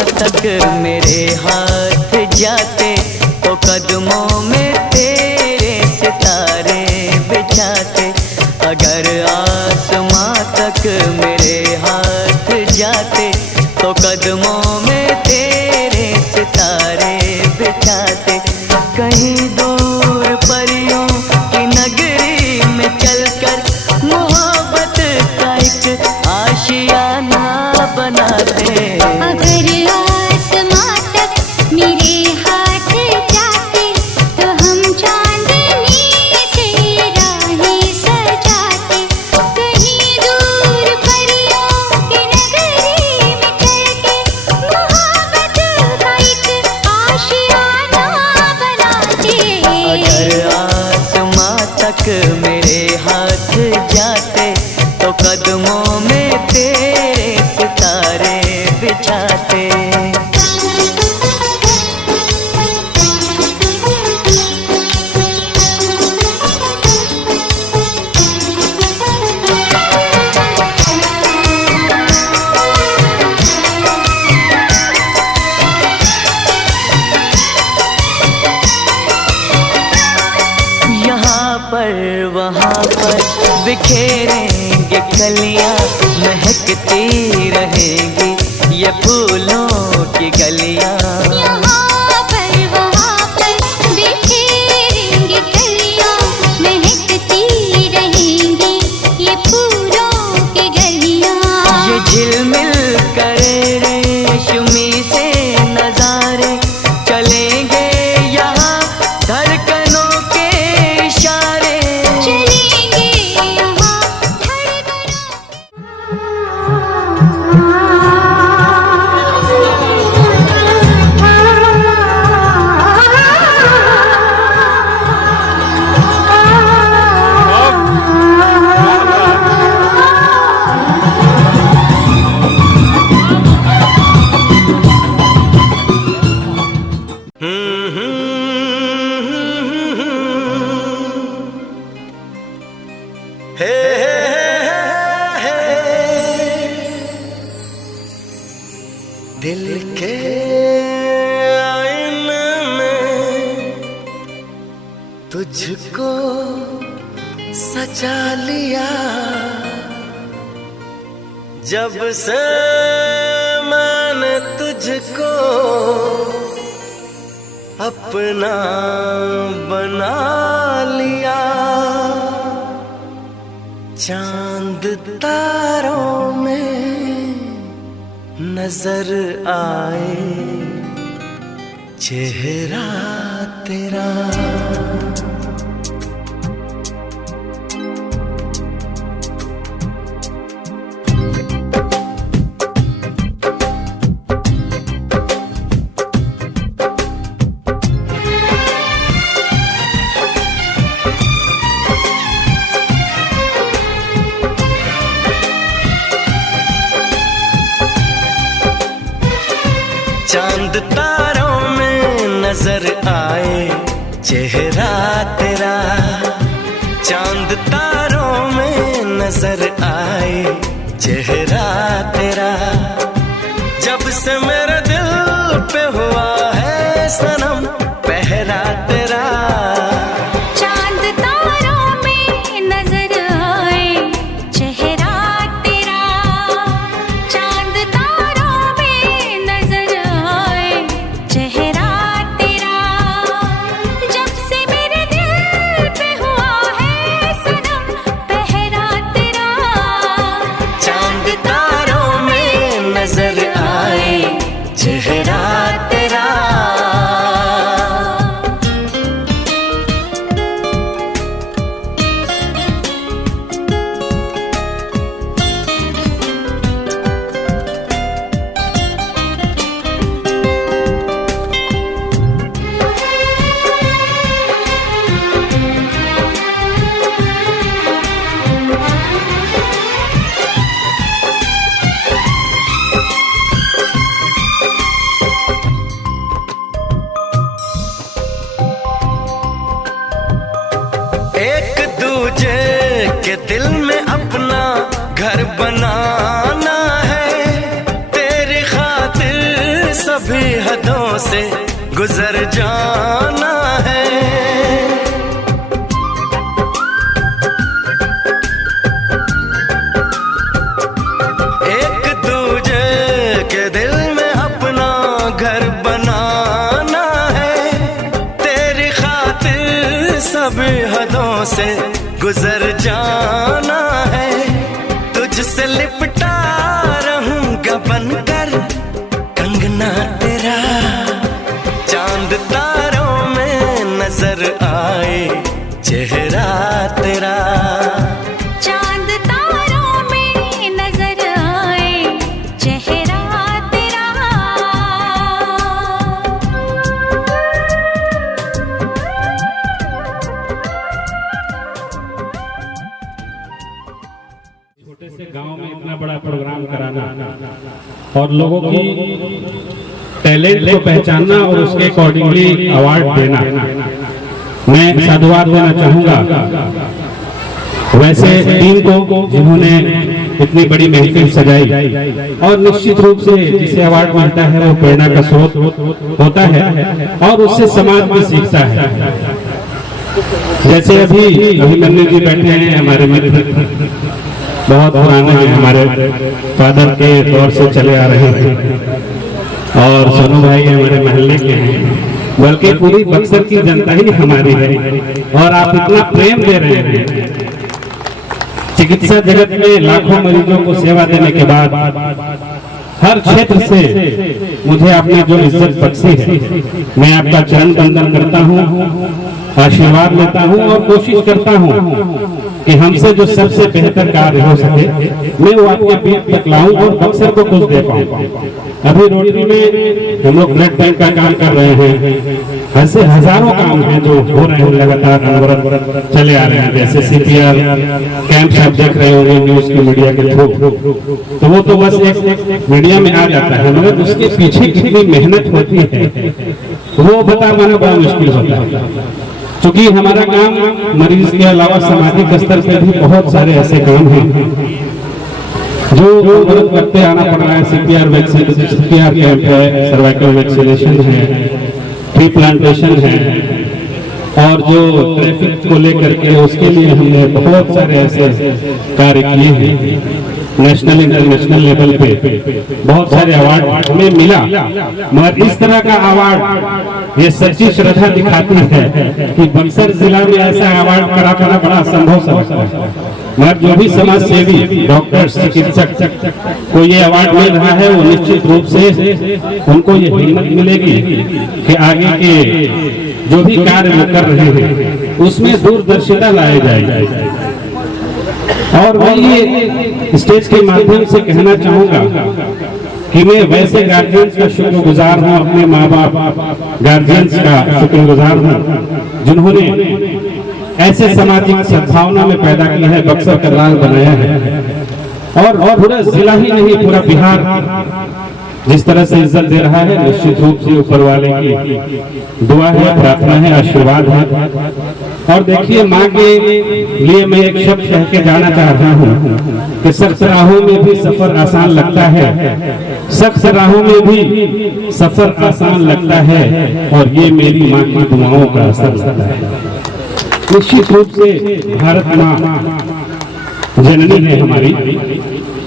तक मेरे हाथ जाते तो कदमों में तेरे सितारे बिछाते। अगर आसमां तक मेरे हाथ जाते तो कदमों में तेरे सितारे बिछाते। कहीं दूर परियों की नगरी में चलकर मोहब्बत का एक आशियाना बनाते। अगर आसमां तक मेरे हाथ जाते तो हम चांदनी से राहें सजाते। कहीं दूर परियों की नगरी में चलके मोहब्बत का एक आशियाना बनाते। अगर आसमां तक मेरे हाथ जाते तो कदमों में तेरे सितारे बिछाते। यहाँ पर वहाँ पर बिखेरेंगे कलियाँ, महकती रहेंगी ये फूलों की गलियाँ। यहाँ पर वहाँ पर बिखेरेंगे कलियाँ, महकती रहेंगी ये फूलों की गलियाँ। ये झिलमिल करे रेशमी से नजारे चलेंगे यहाँ धड़कनों के इशारे। चलेंगे यहाँ दिल के आईने में तुझको सजा लिया। जब से मैंने तुझको अपना बना लिया। चांद तारों में नजर आए चेहरा तेरा। चांद तारों में नजर आए चेहरा तेरा। चांद तारों में नजर आए चेहरा तेरा। जब से मेरे दिल पे हुआ है सनम पहरा तेरा। चांद तारों में नजर आए चेहरा तेरा। चांद तारों में नजर आए चेहरा तेरा। जब से मेरे दिल पे हुआ है सनम पहरा तेरा। चांद तारों में नजर आए चेहरा तेरा। एक दूजे के दिल में अपना घर बनाना है। तेरी खातिर सभी हदों से गुजर जाना है। एक दूजे के दिल में अपना घर बनाना है। तेरी खातिर सभी हदों से गुजर जाना है। तुझसे लिपटा रहूंगा बनकर कंगना तेरा, चांद तारों में नजर आए चेहरा तेरा। चांद तारों में नजर आए चेहरा तेरा। छोटे से गांव में इतना बड़ा प्रोग्राम कराना और लोगों की टैलेंट को पहचानना और उसके अकॉर्डिंगली अवार्ड देना, मैं साधुवाद देना चाहूंगा वैसे टीम को जिन्होंने इतनी बड़ी महफिल सजाई। और निश्चित रूप से जिसे अवार्ड मिलता है वो प्रेरणा का स्रोत होता है और उससे समाज भी सीखता है। जैसे अभी अभिमन्यु जी बैठे हैं, हमारे मित्र बहुत पुराने हैं, हमारे फादर के दौर से चले आ रहे हैं। और सोनू भाई हमारे महल्ले के हैं, बल्कि पूरी बक्सर की जनता ही हमारी है। और आप इतना प्रेम दे रहे हैं। चिकित्सा जगत में लाखों मरीजों को सेवा देने के बाद हर क्षेत्र से मुझे आपने जो इज्जत बख्शी है, मैं आपका चरण वंदन करता हूँ, आशीर्वाद लेता हूँ और कोशिश करता हूँ कि हमसे जो सबसे बेहतर कार्य हो सके मैं वो आपके बीच तक लाऊं और बक्सर को कुछ दे पाऊं। अभी रोटरी में हम लोग ब्लड बैंक का काम कर रहे हैं। ऐसे हजारों काम हैं जो हो रहे हैं, लगातार अनवरत चले आ रहे हैं। जैसे CPR कैंप आप देख रहे होंगे न्यूज की मीडिया के थ्रू, तो वो तो बस एक मीडिया में आ जाता है, मगर उसके पीछे कितनी मेहनत होती है वो बता पाना बड़ा मुश्किल होता है। क्योंकि हमारा काम मरीज के अलावा सामाजिक स्तर पे भी बहुत सारे ऐसे काम हैं जो मदद करते आना पड़ रहा है। CPR कैंप है, सर्वाइकल वैक्सीनेशन है, ट्री प्लांटेशन है, और जो ट्रैफिक को लेकर के उसके लिए हमने बहुत सारे ऐसे कार्य किए हैं। नेशनल इंटरनेशनल लेवल पे बहुत सारे अवार्ड हमें मिला, मगर इस तरह का अवार्ड ये सच्ची श्रद्धा दिखाती है कि बक्सर जिला में ऐसा अवार्ड करा पाना बड़ा असंभव समझता है। मगर जो भी समाज सेवी, डॉक्टर, चिकित्सक को ये अवार्ड मिल रहा है वो निश्चित रूप से उनको ये हिम्मत मिलेगी कि आगे के जो भी कार्य वो कर रहे हैं उसमें दूरदर्शिता लाई जाएगी। और मैं ये स्टेज के माध्यम से कहना चाहूंगा कि मैं वैसे गार्जियंस का शुक्रगुजार हूँ, अपने माँ बाप गार्जियंस का शुक्रगुजार हूँ जिन्होंने ऐसे सामाजिक सद्भावना में पैदा की है, बक्सर का लाल बनाया है। और पूरा जिला ही नहीं, पूरा बिहार जिस तरह से इज्जत दे रहा है, निश्चित रूप से ऊपर वाले की दुआ है, प्रार्थना है, आशीर्वाद है। और देखिए, माँ के लिए मैं एक शब्द कह के जाना चाह रहा हूँ कि सख्त राहों में भी सफर आसान लगता है, सख्त राहों में भी सफर आसान लगता है, और ये मेरी माँ की दुआओं का असर लगता है। निश्चित रूप से भारत माँ जननी है हमारी,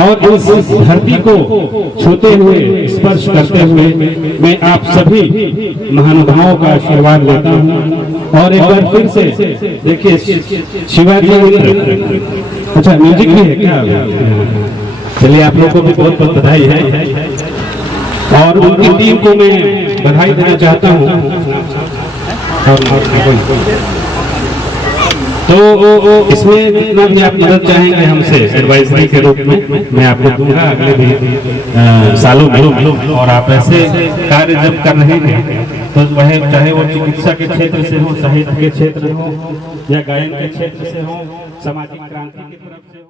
और इस धरती को छूते हुए, स्पर्श करते हुए मैं आप सभी महानुभावों का आशीर्वाद लेता हूँ। और एक बार फिर से देखिए, शिवाजी इंद्र, अच्छा म्यूजिक भी है क्या? चलिए, आप लोगों को भी बहुत बहुत बधाई है, और उनकी टीम को मैं बधाई देना चाहता हूँ। तो इसमें जितना भी आप मदद चाहेंगे हमसे एडवाइजरी के रूप में, मैं आपको दूंगा अगले भी सालों में। और आप ऐसे कार्य जब कर रहे हैं तो वह चाहे वो चिकित्सा के क्षेत्र से हो, साहित्य के क्षेत्र हो, या गायन के क्षेत्र से हो, सामाजिक क्रांति की तरफ से हो।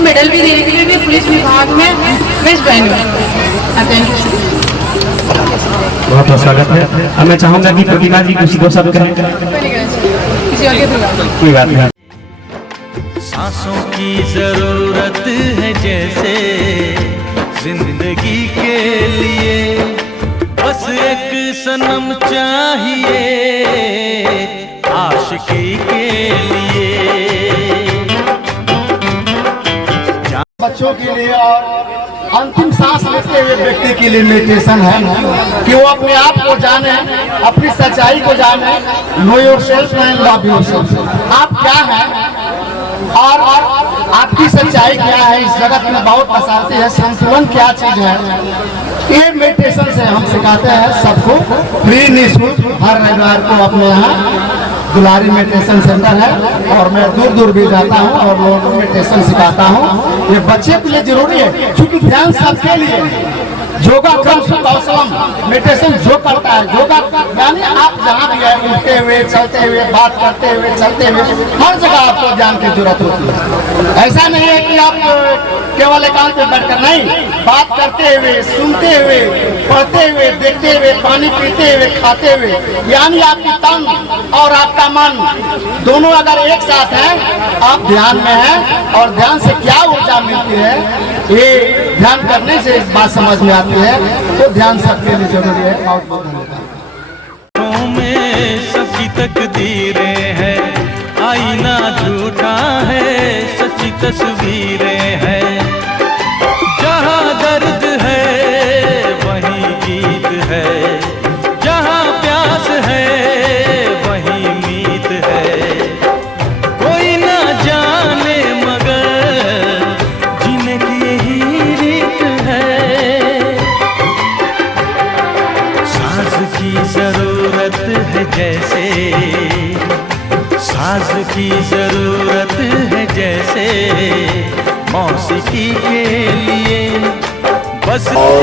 मेडल भी देने के लिए भी पुलिस विभाग में बेस्ट बैंड में। Thank you. बहुत बहुत स्वागत है। अब मैं चाहूंगा कि प्रतिभा जी कुछ दो शब्द कहें। किसी और के कोई बात नहीं। सांसों की जरूरत है जैसे जिंदगी के लिए, बस एक सनम चाहिए आशिकी के लिए। बच्चों के लिए और अंतिम सांस लेते हुए व्यक्ति के लिए मेडिटेशन है कि वो अपने आप को जाने, अपनी सच्चाई को जाने। No yourself and love yourself. आप क्या हैं और आपकी सच्चाई क्या है। इस जगत में बहुत अशांति है, संतुलन क्या चीज है, ये मेडिटेशन से हम सिखाते हैं सबको फ्री निःशुल्क। हर रविवार को अपने यहाँ दुलारी मेडिटेशन सेंटर है और मैं दूर दूर भी जाता हूँ और लोगों को मेडिटेशन सिखाता हूँ। ये बच्चे के लिए जरूरी है क्योंकि ध्यान सबके लिए। योगा क्रम कौशलम मेडिटेशन जो करता है योगा यानी आप जहाँ भी है उठते हुए, चलते हुए, बात करते हुए, चलते हुए, हर जगह आपको ज्ञान की जरूरत होती है। ऐसा नहीं है कि आप केवल एकांत में बैठकर, नहीं, बात करते हुए, सुनते हुए, पढ़ते हुए, देखते हुए, पानी पीते हुए, खाते हुए, यानी आपकी तन और आपका मन दोनों अगर एक साथ हैं, आप ध्यान में हैं और ध्यान से क्या ऊर्जा मिलती है ये ध्यान करने से इस बात समझ में आती है। तो ध्यान सबके लिए जरूरी है। बहुत बहुत धन्यवाद। में सबकी तकदीरें हैं, आईना झूठा है, सच्ची तस्वीरें हैं। जहाँ दर्द है वहीं गीत है, जहाँ प्यास है वहीं मीत है। कोई ना जाने मगर जीने की यही रीत है। साज की जरूरत है जैसे, साज की जरूरत है जैसे मौसीकी के लिए बस। और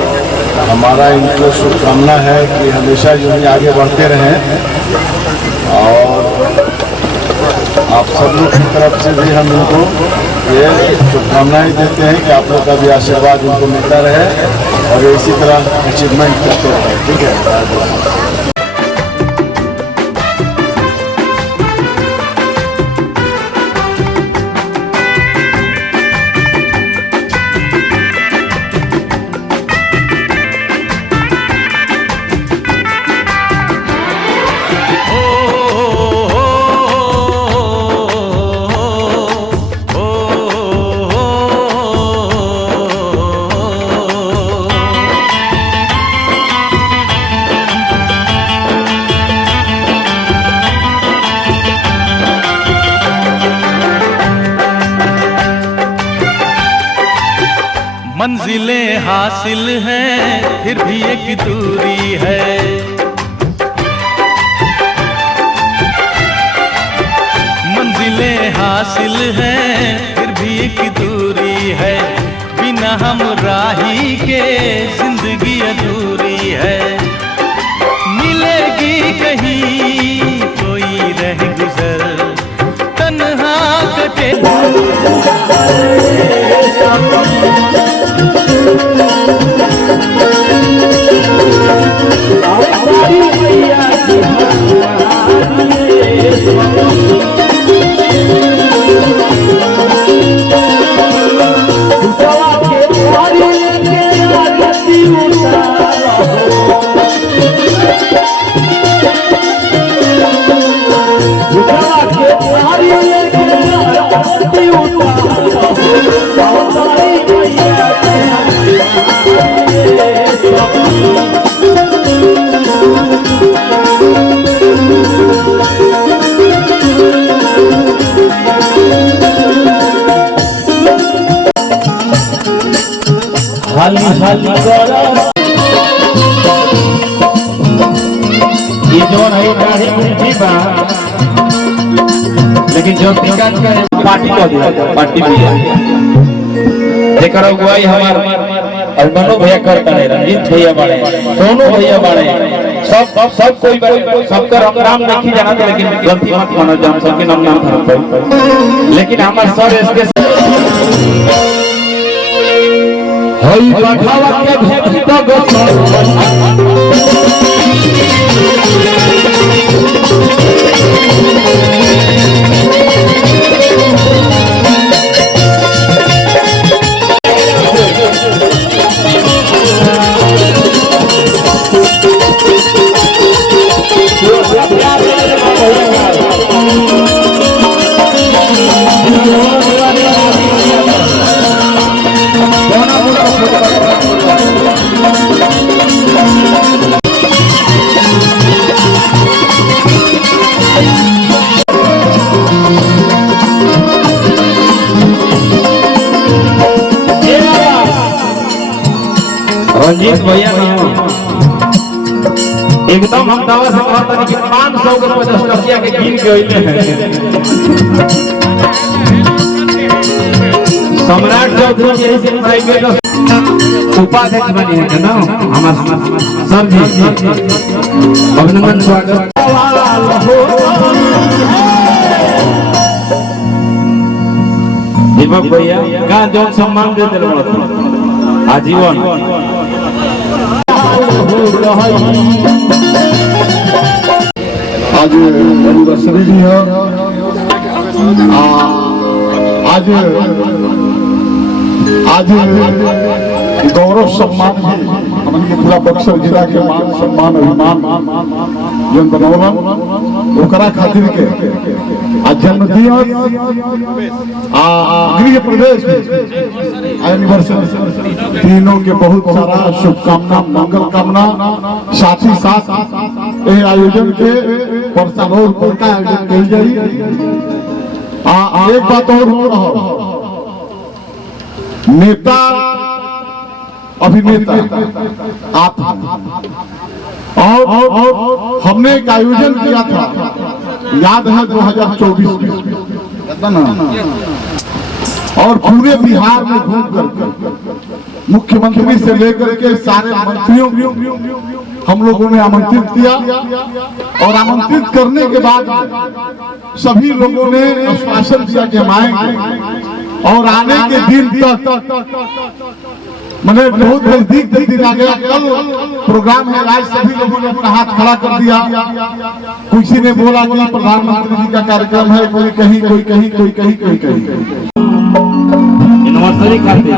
हमारा इनको शुभकामना है कि हमेशा यूं ही आगे बढ़ते रहें और आप सब लोग की तरफ से भी हम इनको ये शुभकामनाएं देते हैं कि आप लोग का भी आशीर्वाद इनको मिलता रहे और इसी तरह अचीवमेंट करते रहे। ठीक है। मंजिलें हासिल हैं फिर भी एक दूरी है। मंजिलें हासिल हैं फिर भी एक दूरी है। बिना हम राही के जिंदगी अधूरी है। मिलेगी कहीं कोई रह गुजर तन्हा कटे। ये जो है लेकिन जो पार्टी को दिया पार्टी दिया जेकर अगुवाई हमार अभिमन्यु भैया करता है, रंजीत भैया बाड़े, सोनू भैया बाड़े, सब कोई सबका नाम नहीं जाना था। लेकिन गलती मत मानो, हम सबके नाम धरम, लेकिन हमारे सर इसके हई बढ़ावा के भेट तो रंजीत भैया एकदम हम दावा से कहता कि 500 के 50 टकिया के गिन के होइले हैं। सम्राट चौधरी जी से प्राइवेट उपाध्यक्ष बने हैं ना हमारे सर जी, अभिनंदन स्वागत। दीपक भैया का जो सम्मान दे दिल आजीवन आज एनिवर्सरी भी है। आज गौरव सम्मान भी हमने पूरा बक्सर जिला के मान सम्मान अभिमान जन बनौलन ओकरा खातिर के आज जन्मदिन गृह प्रवेश एनिवर्सरी तीनों के बहुत सारा शुभकामना मंगल कामना। साथ ही साथ ये आयोजन के परसालोर का आयोजन कही जाए। एक बात और हो रहा नेता अभिनेता आप और हमने एक आयोजन किया था याद है 2024 में और पूरे बिहार में घूम कर मुख्यमंत्री से लेकर के सारे मंत्रियों हम लोगों ने आमंत्रित किया और आमंत्रित करने के बाद सभी लोगों ने आश्वासन दिया कि हम आएंगे और आने के दिन तक मैंने बहुत नजदीक दिन आ गया। कल प्रोग्राम है, आज सभी लोगों ने अपना हाथ खड़ा कर दिया। किसी ने बोला कि प्रधानमंत्री जी का कार्यक्रम है, कोई कहीं कोई कहीं कोई कहीं कोई कहीं एनिवर्सरी करते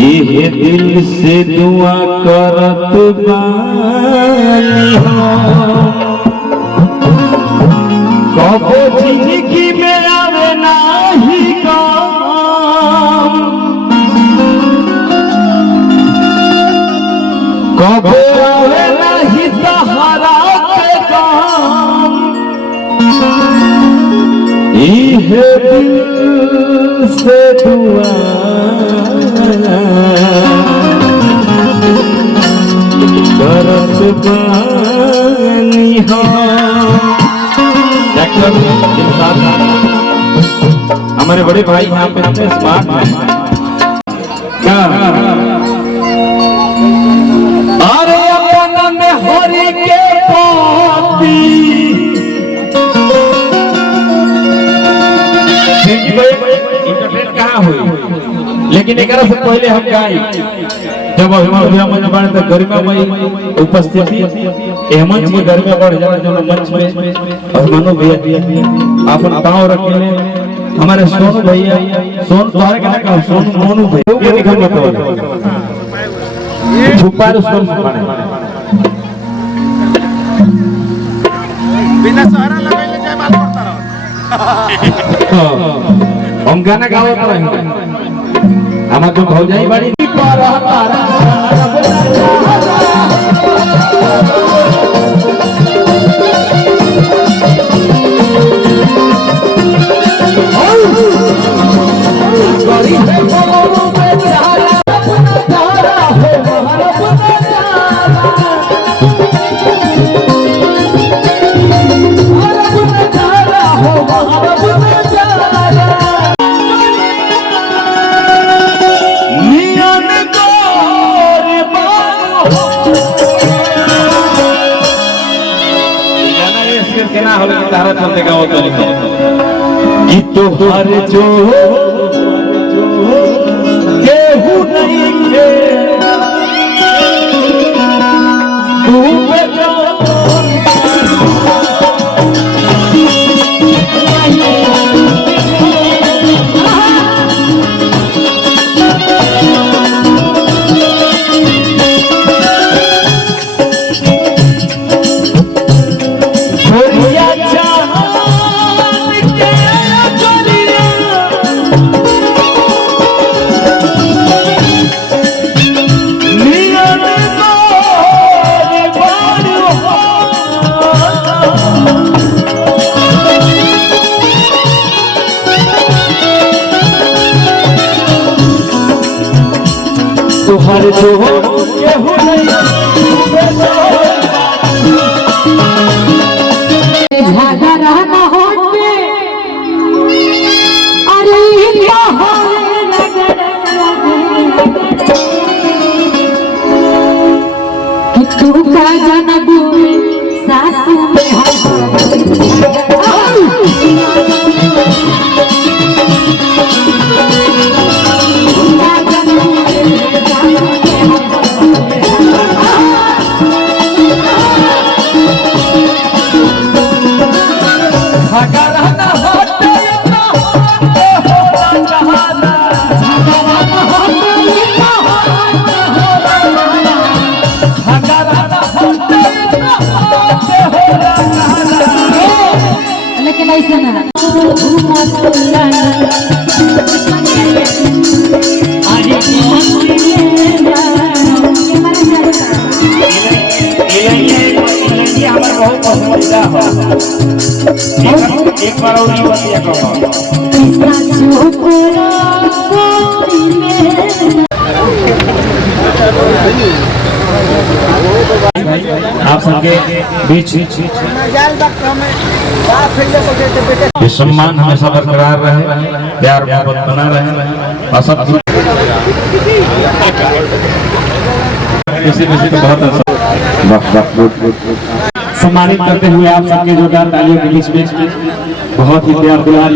ये दिल से दुआ करत बानी हो कबो जिंदगी में आवे नाही गम कबो आवे नाही सहारा के गम ये दिल से दुआ करत बानी हो। हमारे बड़े भाई यहाँ पे स्मार्ट हैं। अरे अपन में हरि के पाती इंटरनेट कहाँ हुई, लेकिन एक से पहले हम गाई जब अभिमान बने तो गरिमामयी उपस्थिति मंच की गरिमा बढ़ जाता जब मंच में अभिमानो भैया अपन पाँव रखे हमारे सोनू भैया सोनू तुम्हारे क्या कहा सोनू मोनू भैया ये निकल मत छुपा बिना सहारा लगाए जाए बात करता रहो। हम गाना गावे रहेंगे हमारे तो भौजाई बाड़ी कि तो हर जो तोहर तो केहू नहीं झगड़ा न होते अरे कि तू का जनबू सासू में लेकिन ऐसा ना एक बार और नहीं बतिया कहो आप सबके बीच ये सम्मान हमेशा बरकरार रहे, प्यार मोहब्बत बना रहे और सब किसी को बहुत सम्मानित करते हुए आप सबके जोरदार तालियों के बीच में बहुत ही प्यार दुलार